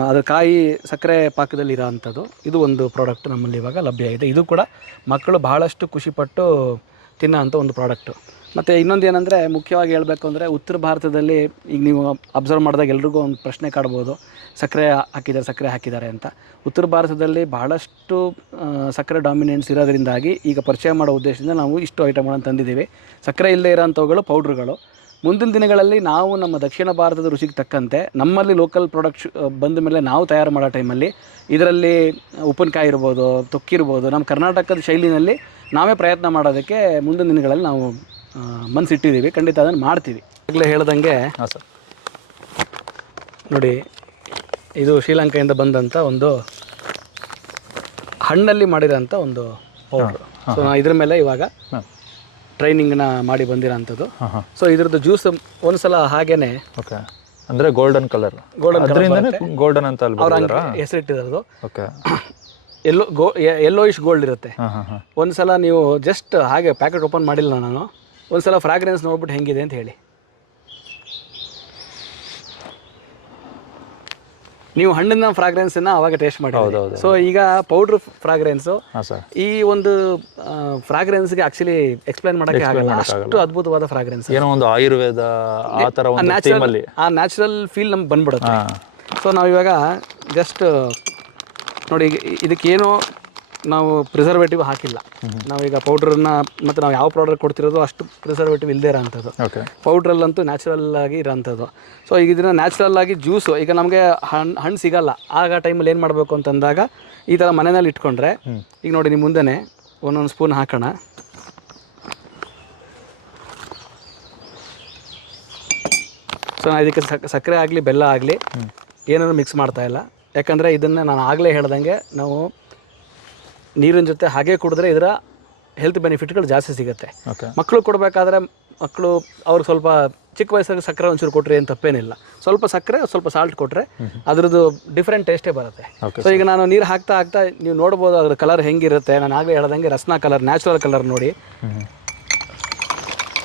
ಅದು ಕಾಯಿ ಸಕ್ಕರೆ ಪಾಕದಲ್ಲಿ ಇರೋ ಅಂಥದ್ದು ಇದು ಒಂದು ಪ್ರಾಡಕ್ಟ್ ನಮ್ಮಲ್ಲಿ ಇವಾಗ ಲಭ್ಯ ಇದೆ. ಇದು ಕೂಡ ಮಕ್ಕಳು ಬಹಳಷ್ಟು ಖುಷಿಪಟ್ಟು ತಿನ್ನೋ ಅಂಥ ಒಂದು ಪ್ರಾಡಕ್ಟು. ಮತ್ತು ಇನ್ನೊಂದು ಏನಂದರೆ ಮುಖ್ಯವಾಗಿ ಹೇಳಬೇಕು ಅಂದರೆ ಉತ್ತರ ಭಾರತದಲ್ಲಿ ಈಗ ನೀವು ಅಬ್ಸರ್ವ್ ಮಾಡಿದಾಗ ಎಲ್ರಿಗೂ ಒಂದು ಪ್ರಶ್ನೆ ಕಾಡ್ಬೋದು. ಸಕ್ಕರೆ ಹಾಕಿದ್ದಾರೆ ಸಕ್ಕರೆ ಹಾಕಿದ್ದಾರೆ ಅಂತ. ಉತ್ತರ ಭಾರತದಲ್ಲಿ ಬಹಳಷ್ಟು ಸಕ್ಕರೆ ಡಾಮಿನೆನ್ಸ್ ಇರೋದ್ರಿಂದಾಗಿ ಈಗ ಪರಿಚಯ ಮಾಡೋ ಉದ್ದೇಶದಿಂದ ನಾವು ಇಷ್ಟು ಐಟಮ್ಗಳನ್ನು ತಂದಿದ್ದೀವಿ. ಸಕ್ಕರೆ ಇಲ್ಲದೆ ಇರೋಂಥವುಗಳು ಪೌಡ್ರುಗಳು ಮುಂದಿನ ದಿನಗಳಲ್ಲಿ ನಾವು ನಮ್ಮ ದಕ್ಷಿಣ ಭಾರತದ ರುಚಿಗೆ ತಕ್ಕಂತೆ ನಮ್ಮಲ್ಲಿ ಲೋಕಲ್ ಪ್ರಾಡಕ್ಟ್ ಬಂದ ಮೇಲೆ ನಾವು ತಯಾರು ಮಾಡೋ ಟೈಮಲ್ಲಿ ಇದರಲ್ಲಿ ಉಪ್ಪಿನಕಾಯಿ ಇರ್ಬೋದು, ತೊಕ್ಕಿರ್ಬೋದು, ನಮ್ಮ ಕರ್ನಾಟಕದ ಶೈಲಿನಲ್ಲಿ ನಾವೇ ಪ್ರಯತ್ನ ಮಾಡೋದಕ್ಕೆ ಮುಂದಿನ ದಿನಗಳಲ್ಲಿ ನಾವು ಮನಸ್ಸಿಟ್ಟಿದ್ದೀವಿ ಖಂಡಿತ ಅದನ್ನು ಮಾಡ್ತೀವಿ. ಆಗಲೇ ಹೇಳ್ದಂಗೆ ಹಾಂ ಸರ್. ನೋಡಿ ಇದು ಶ್ರೀಲಂಕೆಯಿಂದ ಬಂದಂಥ ಒಂದು ಹಣ್ಣಲ್ಲಿ ಮಾಡಿರೋಂಥ ಒಂದು ಪೌಡ್ರ್ ಸೊ ನಾ ಇದ್ರ ಮೇಲೆ ಇವಾಗ ಟ್ರೈನಿಂಗ್ನ ಮಾಡಿ ಬಂದಿರೋಂಥದ್ದು ಸೊ ಇದ್ರದ್ದು ಜ್ಯೂಸ್ ಒಂದು ಸಲ ಹಾಗೇನೆ ಓಕೆ ಅಂದರೆ ಗೋಲ್ಡನ್ ಕಲರ್ ಗೋಲ್ಡನ್ ಗೋಲ್ಡನ್ ಅಂತ ಹೆಸರಿಟ್ಟಿರೋದು. Okay yellow go yellowish ish gold ಇರುತ್ತೆ ಒಂದ್ಸಲ ನೀವು ಜಸ್ಟ್ ಹಾಗೆ ಪ್ಯಾಕೆಟ್ ಓಪನ್ ಮಾಡಿಲ್ಲ ನಾನು. ಒಂದು ಸಲ ಫ್ರಾಗ್ರೆನ್ಸ್ ನೋಡ್ಬಿಟ್ಟು ಹೆಂಗಿದೆ ಅಂತ ಹೇಳಿ. ನೀವು ಹಣ್ಣಿನ ಫ್ರಾಗ್ರೆನ್ಸನ್ನು ಅವಾಗ ಟೇಸ್ಟ್ ಮಾಡಿ. ಸೊ ಈಗ ಪೌಡ್ರ್ ಫ್ರಾಗ್ರೆನ್ಸು ಈ ಒಂದು ಫ್ರಾಗ್ರೆನ್ಸ್ಗೆ ಆಕ್ಚುಲಿ ಎಕ್ಸ್ಪ್ಲೈನ್ ಮಾಡಕ್ಕೆ ಆಗಲ್ಲ. ಅಷ್ಟು ಅದ್ಭುತವಾದ ಫ್ರಾಗ್ರೆನ್ಸ್ ಏನೋ ಒಂದು ಆಯುರ್ವೇದ ಆ ತರ ಒಂದು ನ್ಯಾಚುರಲ್ ಆ ನ್ಯಾಚುರಲ್ ಫೀಲ್ ನಮ್ಗೆ ಬಂದ್ಬಿಡುತ್ತೆ. ಸೊ ನಾವು ಇವಾಗ ಜಸ್ಟ್ ನೋಡಿ ಇದಕ್ಕೇನು ನಾವು ಪ್ರಿಸರ್ವೇಟಿವ್ ಹಾಕಿಲ್ಲ. ನಾವೀಗ ಪೌಡ್ರನ್ನ ಮತ್ತು ನಾವು ಯಾವ ಪ್ರಾಡಕ್ಟ್ ಕೊಡ್ತಿರೋದು ಅಷ್ಟು ಪ್ರಿಸರ್ವೇಟಿವ್ ಇಲ್ಲದೇ ಇರೋಂಥದ್ದು. ಓಕೆ ಪೌಡ್ರಲ್ಲಂತೂ ನ್ಯಾಚುರಲ್ ಆಗಿ ಇರೋಂಥದ್ದು. ಸೊ ಈಗ ಇದನ್ನು ನ್ಯಾಚುರಲ್ ಆಗಿ ಜ್ಯೂಸು ಈಗ ನಮಗೆ ಹಣ್ಣು ಹಣ್ಣು ಸಿಗಲ್ಲ. ಆಗ ಟೈಮಲ್ಲಿ ಏನು ಮಾಡಬೇಕು ಅಂತಂದಾಗ ಈ ಥರ ಮನೆಯಲ್ಲಿ ಇಟ್ಕೊಂಡ್ರೆ ಈಗ ನೋಡಿ ನಿಮ್ಮ ಮುಂದೆನೇ ಒಂದೊಂದು ಸ್ಪೂನ್ ಹಾಕೋಣ. ಸೊ ನಾನು ಇದಕ್ಕೆ ಸಕ್ ಸಕ್ಕರೆ ಆಗಲಿ ಬೆಲ್ಲ ಆಗಲಿ ಏನಾದರೂ ಮಿಕ್ಸ್ ಮಾಡ್ತಾ ಇಲ್ಲ. ಯಾಕಂದರೆ ಇದನ್ನು ನಾನು ಆಗಲೇ ಹೇಳ್ದಂಗೆ ನಾವು ನೀರಿನ ಜೊತೆ ಹಾಗೆ ಕುಡಿದ್ರೆ ಇದರ ಹೆಲ್ತ್ ಬೆನಿಫಿಟ್ಗಳು ಜಾಸ್ತಿ ಸಿಗುತ್ತೆ. ಮಕ್ಕಳು ಕೊಡಬೇಕಾದ್ರೆ ಮಕ್ಕಳು ಅವ್ರಿಗೆ ಸ್ವಲ್ಪ ಚಿಕ್ಕ ವಯಸ್ಸಾಗಿ ಸಕ್ಕರೆ ಒಂಚೂರು ಕೊಟ್ಟರೆ ಏನು ತಪ್ಪೇನಿಲ್ಲ. ಸ್ವಲ್ಪ ಸಕ್ಕರೆ ಸ್ವಲ್ಪ ಸಾಲ್ಟ್ ಕೊಟ್ಟರೆ ಅದ್ರದ್ದು ಡಿಫ್ರೆಂಟ್ ಟೇಸ್ಟೇ ಬರುತ್ತೆ. ಸೊ ಈಗ ನಾನು ನೀರು ಹಾಕ್ತಾ ಹಾಕ್ತಾ ನೀವು ನೋಡ್ಬೋದು ಅದ್ರ ಕಲರ್ ಹೆಂಗಿರುತ್ತೆ. ನಾನು ಆಗಲೇ ಹೇಳ್ದಂಗೆ ರಸ್ನ ಕಲರ್ ನ್ಯಾಚುರಲ್ ಕಲರ್ ನೋಡಿ.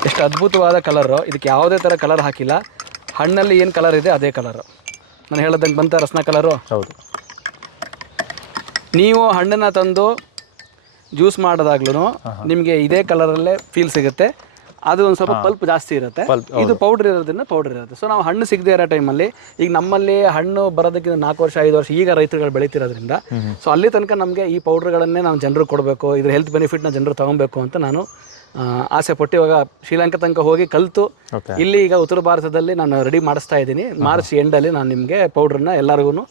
ಎಷ್ಟು ಅದ್ಭುತವಾದ ಕಲರು ಇದಕ್ಕೆ ಯಾವುದೇ ಥರ ಕಲರ್ ಹಾಕಿಲ್ಲ. ಹಣ್ಣಲ್ಲಿ ಏನು ಕಲರ್ ಇದೆ ಅದೇ ಕಲರು ನಾನು ಹೇಳ್ದಂಗೆ ಬಂತ ರಸ್ನ ಕಲರು ಹೌದು. ನೀವು ಹಣ್ಣನ್ನು ತಂದು ಜ್ಯೂಸ್ ಮಾಡೋದಾಗ್ಲೂ ನಿಮಗೆ ಇದೇ ಕಲರಲ್ಲೇ ಫೀಲ್ ಸಿಗುತ್ತೆ. ಅದು ಒಂದು ಸ್ವಲ್ಪ ಪಲ್ಪ್ ಜಾಸ್ತಿ ಇರುತ್ತೆ. ಇದು ಪೌಡ್ರ್ ಇರೋದ್ರಿಂದ ಪೌಡ್ರ್ ಇರುತ್ತೆ. ಸೊ ನಾವು ಹಣ್ಣು ಸಿಗದೇ ಇರೋ ಟೈಮಲ್ಲಿ ಈಗ ನಮ್ಮಲ್ಲಿ ಹಣ್ಣು ಬರೋದಕ್ಕಿಂತ ನಾಲ್ಕು ವರ್ಷ ಐದು ವರ್ಷ ಈಗ ರೈತರುಗಳು ಬೆಳೀತಿರೋದ್ರಿಂದ ಸೊ ಅಲ್ಲಿ ತನಕ ನಮಗೆ ಈ ಪೌಡ್ರ್ಗಳನ್ನೇ ನಾವು ಜನರಿಗೆ ಕೊಡಬೇಕು ಇದ್ರ ಹೆಲ್ತ್ ಬೆನಿಫಿಟ್ನ ಜನರು ತೊಗೊಬೇಕು ಅಂತ ನಾನು ಆಸೆ ಪಟ್ಟು ಇವಾಗ ಶ್ರೀಲಂಕಾ ತನಕ ಹೋಗಿ ಕಲಿತು. ಇಲ್ಲಿ ಈಗ ಉತ್ತರ ಭಾರತದಲ್ಲಿ ನಾನು ರೆಡಿ ಮಾಡಿಸ್ತಾ ಇದ್ದೀನಿ. ಮಾರ್ಚ್ ಎಂಡಲ್ಲಿ ನಾನು ನಿಮಗೆ ಪೌಡ್ರನ್ನ ಎಲ್ಲರಿಗೂ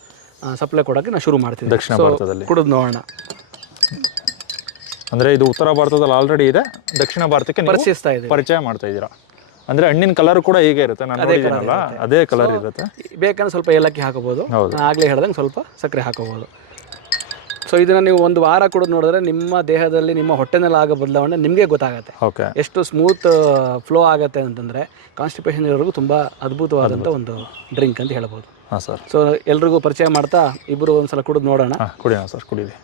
ಸಪ್ಲೈ ಕೊಡೋಕ್ಕೆ ನಾವು ಶುರು ಮಾಡ್ತೀವಿ ದಕ್ಷಿಣ ಭಾರತದಲ್ಲಿ. ಕುಡಿದು ನೋಡೋಣ. ಅಂದರೆ ಇದು ಉತ್ತರ ಭಾರತದಲ್ಲಿ ಆಲ್ರೆಡಿ ಇದೆ. ದಕ್ಷಿಣ ಭಾರತಕ್ಕೆ ಪರಿಚಯಿಸ್ತಾ ಇದೆ ಪರಿಚಯ ಮಾಡ್ತಾ ಇದ್ದೀರಾ? ಅಂದರೆ ಹಣ್ಣಿನ ಕಲರ್ ಕೂಡ ಹೀಗೆ ಇರುತ್ತೆ. ನಾನು ನೋಡಿದ್ದೀನಲ್ಲ ಅದೇ ಕಲರ್ ಇರುತ್ತೆ. ಬೇಕಂದ್ರೆ ಸ್ವಲ್ಪ ಏಲಕ್ಕಿ ಹಾಕೋಬೋದು ಆಗಲೇ ಹೇಳ್ದಂಗೆ ಸ್ವಲ್ಪ ಸಕ್ಕರೆ ಹಾಕೋಬೋದು ಸೊ ಇದನ್ನ ನೀವು ಒಂದು ವಾರ ಕುಡಿದು ನೋಡಿದ್ರೆ ನಿಮ್ಮ ದೇಹದಲ್ಲಿ ನಿಮ್ಮ ಹೊಟ್ಟೆನಲ್ಲಿ ಆಗೋ ಬದಲಾವಣೆ ನಿಮಗೆ ಗೊತ್ತಾಗುತ್ತೆ. ಎಷ್ಟು ಸ್ಮೂತ್ ಫ್ಲೋ ಆಗುತ್ತೆ ಅಂತಂದರೆ ಕಾನ್ಸ್ಟಿಪೇಷನ್ ಇರೋರಿಗೂ ತುಂಬ ಅದ್ಭುತವಾದಂಥ ಒಂದು ಡ್ರಿಂಕ್ ಅಂತ ಹೇಳ್ಬೋದು. ಹಾಂ ಸರ್. ಸೊ ಎಲ್ರಿಗೂ ಪರಿಚಯ ಮಾಡ್ತಾ ಇಬ್ಬರು ಒಂದ್ಸಲ ಕುಡಿದು ನೋಡೋಣ. ಹಾಂ ಕುಡಿಯೋಣ ಸರ್ ಕುಡೀರಿ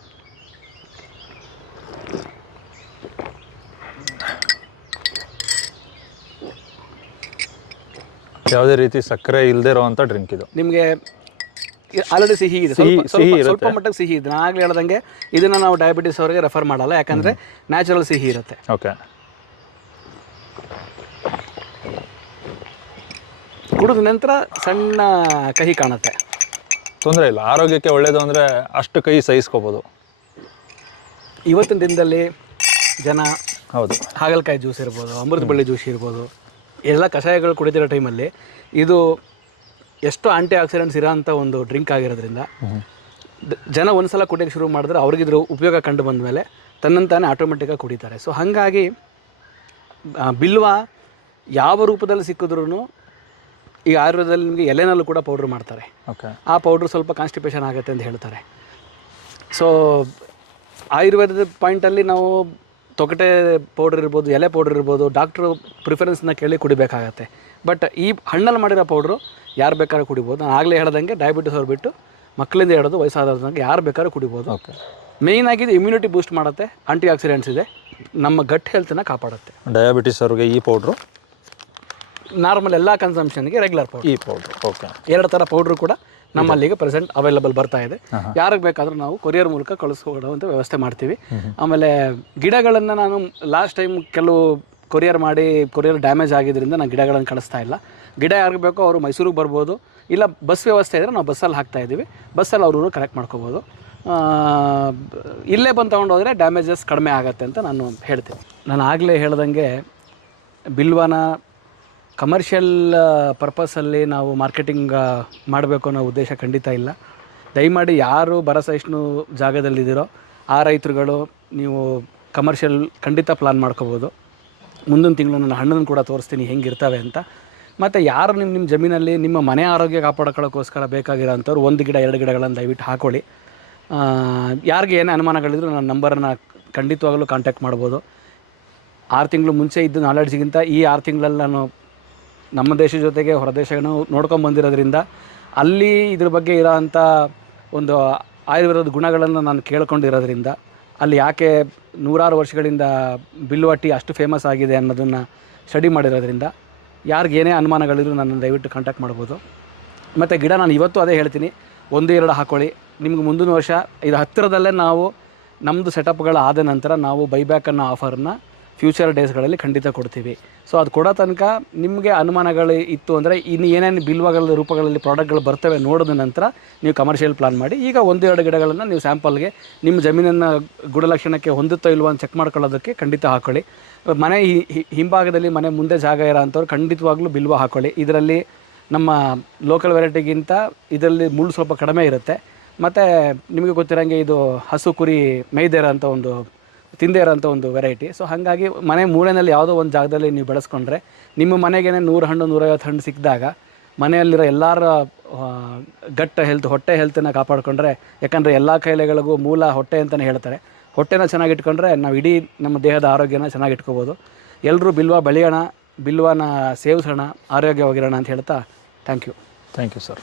ಯಾವುದೇ ರೀತಿ ಸಕ್ಕರೆ ಇಲ್ಲದೆ ಇರೋವಂಥ ಡ್ರಿಂಕ್ ಇದು. ನಿಮಗೆ ಆಲ್ರೆಡಿ ಸಿಹಿ ಇದೆ. ಸ್ವಲ್ಪ ಸಿಹಿ- ಸ್ವಲ್ಪ ಸ್ವಲ್ಪ ಮಟ್ಟಿಗೆ ಸಿಹಿ ಇದೆ. ನಾನು ಆಗಲೇ ಹೇಳ್ದಂಗೆ ಇದನ್ನು ನಾವು ಡಯಾಬಿಟಿಸ್ ಅವರಿಗೆ ರೆಫರ್ ಮಾಡಲ್ಲ. ಯಾಕಂದರೆ ನ್ಯಾಚುರಲ್ ಸಿಹಿ ಇರುತ್ತೆ. ಓಕೆ ಕುಡಿದ ನಂತರ ಸಣ್ಣ ಕಹಿ ಕಾಣುತ್ತೆ. ತೊಂದರೆ ಇಲ್ಲ. ಆರೋಗ್ಯಕ್ಕೆ ಒಳ್ಳೆಯದು ಅಂದರೆ ಅಷ್ಟು ಕೈ ಸಹಿಸ್ಕೋಬೋದು. ಇವತ್ತಿನ ದಿನದಲ್ಲಿ ಜನ ಹೌದು. ಹಾಗಲಕಾಯಿ ಜ್ಯೂಸ್ ಇರ್ಬೋದು ಅಮೃತ ಬಳ್ಳಿ ಜ್ಯೂಸ್ ಇರ್ಬೋದು ಎಲ್ಲ ಕಷಾಯಗಳು ಕುಡಿತಿರೋ ಟೈಮಲ್ಲಿ ಇದು ಎಷ್ಟು ಆಂಟಿ ಆಕ್ಸಿಡೆಂಟ್ಸ್ ಇರೋಂಥ ಒಂದು ಡ್ರಿಂಕ್ ಆಗಿರೋದ್ರಿಂದ ಜನ ಜನ ಒಂದ್ಸಲ ಕುಡಿಯೋಕ್ಕೆ ಶುರು ಮಾಡಿದ್ರೆ ಅವ್ರಿಗಿದ್ರ ಉಪಯೋಗ ಕಂಡು ಬಂದ ಮೇಲೆ ತನ್ನಂತಾನೆ ಆಟೋಮೆಟಿಕ್ಕಾಗಿ ಕುಡಿತಾರೆ. ಸೊ ಹಾಗಾಗಿ ಬಿಲ್ವ ಯಾವ ರೂಪದಲ್ಲಿ ಸಿಕ್ಕಿದ್ರೂ ಈ ಆಯುರ್ವೇದದಲ್ಲಿ ನಿಮಗೆ ಎಲೆನಲ್ಲೂ ಕೂಡ ಪೌಡ್ರ್ ಮಾಡ್ತಾರೆ. ಓಕೆ ಆ ಪೌಡ್ರ್ ಸ್ವಲ್ಪ ಕಾನ್ಸ್ಟಿಪೇಷನ್ ಆಗುತ್ತೆ ಅಂತ ಹೇಳ್ತಾರೆ. ಸೊ ಆಯುರ್ವೇದದ ಪಾಯಿಂಟಲ್ಲಿ ನಾವು ತೊಗಟೆ ಪೌಡ್ರ್ ಇರ್ಬೋದು ಎಲೆ ಪೌಡ್ರ್ ಇರ್ಬೋದು ಡಾಕ್ಟ್ರು ಪ್ರಿಫರೆನ್ಸ್ನ ಕೇಳಿ ಕುಡಿಬೇಕಾಗತ್ತೆ. ಬಟ್ ಈ ಹಣ್ಣಲ್ಲಿ ಮಾಡಿರೋ ಪೌಡ್ರು ಯಾರು ಬೇಕಾದ್ರೂ ಕುಡಿಬೋದು. ನಾನು ಆಗಲೇ ಹೇಳ್ದಂಗೆ ಡಯಾಬಿಟಿಸ್ ಅವ್ರು ಬಿಟ್ಟು ಮಕ್ಕಳಿಂದ ಹೇಳೋದು ವಯಸ್ಸಾದಂಗೆ ಯಾರು ಬೇಕಾದ್ರೂ ಕುಡಿಬೋದು. ಓಕೆ ಮೇಯ್ನ್ ಆಗಿದ್ದು ಇಮ್ಯುನಿಟಿ ಬೂಸ್ಟ್ ಮಾಡುತ್ತೆ ಆಂಟಿ ಆಕ್ಸಿಡೆಂಟ್ಸ್ ಇದೆ. ನಮ್ಮ ಗಟ್ ಹೆಲ್ತನ್ನ ಕಾಪಾಡುತ್ತೆ. ಡಯಾಬಿಟಿಸ್ ಅವ್ರಿಗೆ ಈ ಪೌಡ್ರು ನಾರ್ಮಲ್ ಎಲ್ಲ ಕನ್ಸಂಪ್ಷನ್ಗೆ ರೆಗ್ಯುಲರ್ ಪೌಡರ್ ಈ ಪೌಡರ್ ಓಕೆ ಎರಡು ಥರ ಪೌಡ್ರು ಕೂಡ ನಮ್ಮಲ್ಲಿಗೆ ಪ್ರೆಸೆಂಟ್ ಅವೈಲಬಲ್ ಬರ್ತಾ ಇದೆ. ಯಾರಿಗೆ ಬೇಕಾದರೂ ನಾವು ಕೊರಿಯರ್ ಮೂಲಕ ಕಳಿಸ್ಕೊಡುವಂಥ ವ್ಯವಸ್ಥೆ ಮಾಡ್ತೀವಿ. ಆಮೇಲೆ ಗಿಡಗಳನ್ನು ನಾನು ಲಾಸ್ಟ್ ಟೈಮ್ ಕೆಲವು ಕೊರಿಯರ್ ಮಾಡಿ ಕೊರಿಯರ್ ಡ್ಯಾಮೇಜ್ ಆಗಿದ್ದರಿಂದ ನಾನು ಗಿಡಗಳನ್ನು ಕಳಿಸ್ತಾ ಇಲ್ಲ. ಗಿಡ ಯಾರಿಗೆ ಬೇಕೋ ಅವರು ಮೈಸೂರಿಗೆ ಬರ್ಬೋದು. ಇಲ್ಲ ಬಸ್ ವ್ಯವಸ್ಥೆ ಇದ್ದರೆ ನಾವು ಬಸ್ಸಲ್ಲಿ ಹಾಕ್ತಾ ಇದ್ದೀವಿ. ಬಸ್ಸಲ್ಲಿ ಅವರು ಕಲೆಕ್ಟ್ ಮಾಡ್ಕೋಬೋದು. ಇಲ್ಲೇ ಬಂದು ತೊಗೊಂಡೋದ್ರೆ ಡ್ಯಾಮೇಜಸ್ ಕಡಿಮೆ ಆಗುತ್ತೆ ಅಂತ ನಾನು ಹೇಳ್ತೀನಿ. ನಾನು ಆಗಲೇ ಹೇಳ್ದಂಗೆ ಬಿಲ್ವನ ಕಮರ್ಷಿಯಲ್ ಪರ್ಪಸಲ್ಲಿ ನಾವು ಮಾರ್ಕೆಟಿಂಗ್ ಮಾಡಬೇಕು ಅನ್ನೋ ಉದ್ದೇಶ ಖಂಡಿತ ಇಲ್ಲ. ದಯಮಾಡಿ ಯಾರು ಬರ ಸಹಿಷ್ಣು ಜಾಗದಲ್ಲಿದ್ದೀರೋ ಆ ರೈತರುಗಳು ನೀವು ಕಮರ್ಷಿಯಲ್ ಖಂಡಿತ ಪ್ಲಾನ್ ಮಾಡ್ಕೋಬೋದು. ಮುಂದಿನ ತಿಂಗಳು ನಾನು ಹಣ್ಣನ್ನು ಕೂಡ ತೋರಿಸ್ತೀನಿ ಹೆಂಗಿರ್ತವೆ ಅಂತ. ಮತ್ತು ಯಾರು ನಿಮ್ಮ ನಿಮ್ಮ ಜಮೀನಲ್ಲಿ ನಿಮ್ಮ ಮನೆ ಆರೋಗ್ಯ ಕಾಪಾಡ್ಕೊಳ್ಳೋಕ್ಕೋಸ್ಕರ ಬೇಕಾಗಿರೋ ಅಂಥವ್ರು ಒಂದು ಗಿಡ, ಎರಡು ಗಿಡಗಳನ್ನು ದಯವಿಟ್ಟು ಹಾಕೊಳ್ಳಿ. ಯಾರಿಗೆ ಏನೇ ಅನುಮಾನಗಳಿದ್ರು ನನ್ನ ನಂಬರನ್ನು ಖಂಡಿತವಾಗಲೂ ಕಾಂಟ್ಯಾಕ್ಟ್ ಮಾಡ್ಬೋದು. ಆರು ತಿಂಗಳು ಮುಂಚೆ ಇದ್ದ ನಾಲೆಡ್ಜ್ಗಿಂತ ಈ ಆರು ತಿಂಗಳಲ್ಲಿ ನಾನು ನಮ್ಮ ದೇಶ ಜೊತೆಗೆ ಹೊರ ದೇಶಗಳನ್ನು ನೋಡ್ಕೊಂಡು ಬಂದಿರೋದ್ರಿಂದ ಅಲ್ಲಿ ಇದ್ರ ಬಗ್ಗೆ ಇರೋವಂಥ ಒಂದು ಆಯುರ್ವೇದದ ಗುಣಗಳನ್ನು ನಾನು ಕೇಳ್ಕೊಂಡಿರೋದ್ರಿಂದ ಅಲ್ಲಿ ಯಾಕೆ ನೂರಾರು ವರ್ಷಗಳಿಂದ ಬಿಲ್ವಟ್ಟಿ ಅಷ್ಟು ಫೇಮಸ್ ಆಗಿದೆ ಅನ್ನೋದನ್ನು ಸ್ಟಡಿ ಮಾಡಿರೋದ್ರಿಂದ ಯಾರಿಗೇನೇ ಅನುಮಾನಗಳಿದ್ರು ನನ್ನ ದಯವಿಟ್ಟು ಕಾಂಟ್ಯಾಕ್ಟ್ ಮಾಡ್ಬೋದು. ಮತ್ತು ಗಿಡ ನಾನು ಇವತ್ತು ಅದೇ ಹೇಳ್ತೀನಿ, ಒಂದು, ಎರಡು ಹಾಕೊಳ್ಳಿ. ನಿಮ್ಗೆ ಮುಂದಿನ ವರ್ಷ ಇದು ಹತ್ತಿರದಲ್ಲೇ ನಾವು ನಮ್ಮದು ಸೆಟಪ್ಗಳು ಆದ ನಂತರ ನಾವು ಬೈಬ್ಯಾಕ್ ಅನ್ನೋ ಆಫರ್ನ ಫ್ಯೂಚರ್ ಡೇಸ್ಗಳಲ್ಲಿ ಖಂಡಿತ ಕೊಡ್ತೀವಿ. ಸೊ ಅದು ಕೊಡೋ ತನಕ ನಿಮಗೆ ಅನುಮಾನಗಳು ಇತ್ತು ಅಂದರೆ ಇನ್ನು ಏನೇನು ಬಿಲ್ವಗಳ ರೂಪಗಳಲ್ಲಿ ಪ್ರಾಡಕ್ಟ್ಗಳು ಬರ್ತವೆ ನೋಡಿದ ನಂತರ ನೀವು ಕಮರ್ಷಿಯಲ್ ಪ್ಲಾನ್ ಮಾಡಿ, ಈಗ ಒಂದೆರಡು ಗಿಡಗಳನ್ನು ನೀವು ಸ್ಯಾಂಪಲ್ಗೆ ನಿಮ್ಮ ಜಮೀನನ್ನು ಗುಣಲಕ್ಷಣಕ್ಕೆ ಹೊಂದುತ್ತೋ ಇಲ್ವೋ ಅಂತ ಚೆಕ್ ಮಾಡ್ಕೊಳ್ಳೋದಕ್ಕೆ ಖಂಡಿತ ಹಾಕೊಳ್ಳಿ. ಮನೆ ಹಿಂಭಾಗದಲ್ಲಿ ಮನೆ ಮುಂದೆ ಜಾಗ ಇರೋ ಅಂಥವ್ರು ಖಂಡಿತವಾಗ್ಲೂ ಬಿಲ್ವ ಹಾಕೊಳ್ಳಿ. ಇದರಲ್ಲಿ ನಮ್ಮ ಲೋಕಲ್ ವೆರೈಟಿಗಿಂತ ಇದರಲ್ಲಿ ಮುಳ್ಳು ಸ್ವಲ್ಪ ಕಡಿಮೆ ಇರುತ್ತೆ. ಮತ್ತು ನಿಮಗೆ ಗೊತ್ತಿರೋಂಗೆ ಇದು ಹಸು ಕುರಿ ಮೇಯ್ದೇ ಇರೋಂಥ ಒಂದು ತಿಂದೇ ಇರೋಂಥ ಒಂದು ವೆರೈಟಿ ಸೊ ಹಾಗಾಗಿ ಮನೆ ಮೂಳೆನಲ್ಲಿ ಯಾವುದೋ ಒಂದು ಜಾಗದಲ್ಲಿ ನೀವು ಬೆಳೆಸ್ಕೊಂಡ್ರೆ, ನಿಮ್ಮ ಮನೆಗೇನೆ ನೂರು ಹಣ್ಣು, ನೂರೈವತ್ತು ಹಣ್ಣು ಸಿಕ್ಕಿದಾಗ ಮನೆಯಲ್ಲಿರೋ ಎಲ್ಲರ ಗಟ್ಟ ಹೆಲ್ತ್ ಹೊಟ್ಟೆ ಹೆಲ್ತನ್ನು ಕಾಪಾಡಿಕೊಂಡ್ರೆ, ಯಾಕಂದರೆ ಎಲ್ಲ ಕಾಯಿಲೆಗಳಿಗೂ ಮೂಲ ಹೊಟ್ಟೆ ಅಂತಲೇ ಹೇಳ್ತಾರೆ. ಹೊಟ್ಟೆನ ಚೆನ್ನಾಗಿಟ್ಕೊಂಡ್ರೆ ನಾವು ಇಡೀ ನಮ್ಮ ದೇಹದ ಆರೋಗ್ಯನ ಚೆನ್ನಾಗಿಟ್ಕೋಬೋದು. ಎಲ್ಲರೂ ಬಿಲ್ವ ಬೆಳೆಯೋಣ, ಬಿಲ್ವನ ಸೇವಿಸೋಣ, ಆರೋಗ್ಯವಾಗಿರೋಣ ಅಂತ ಹೇಳ್ತಾ thank you thank you sir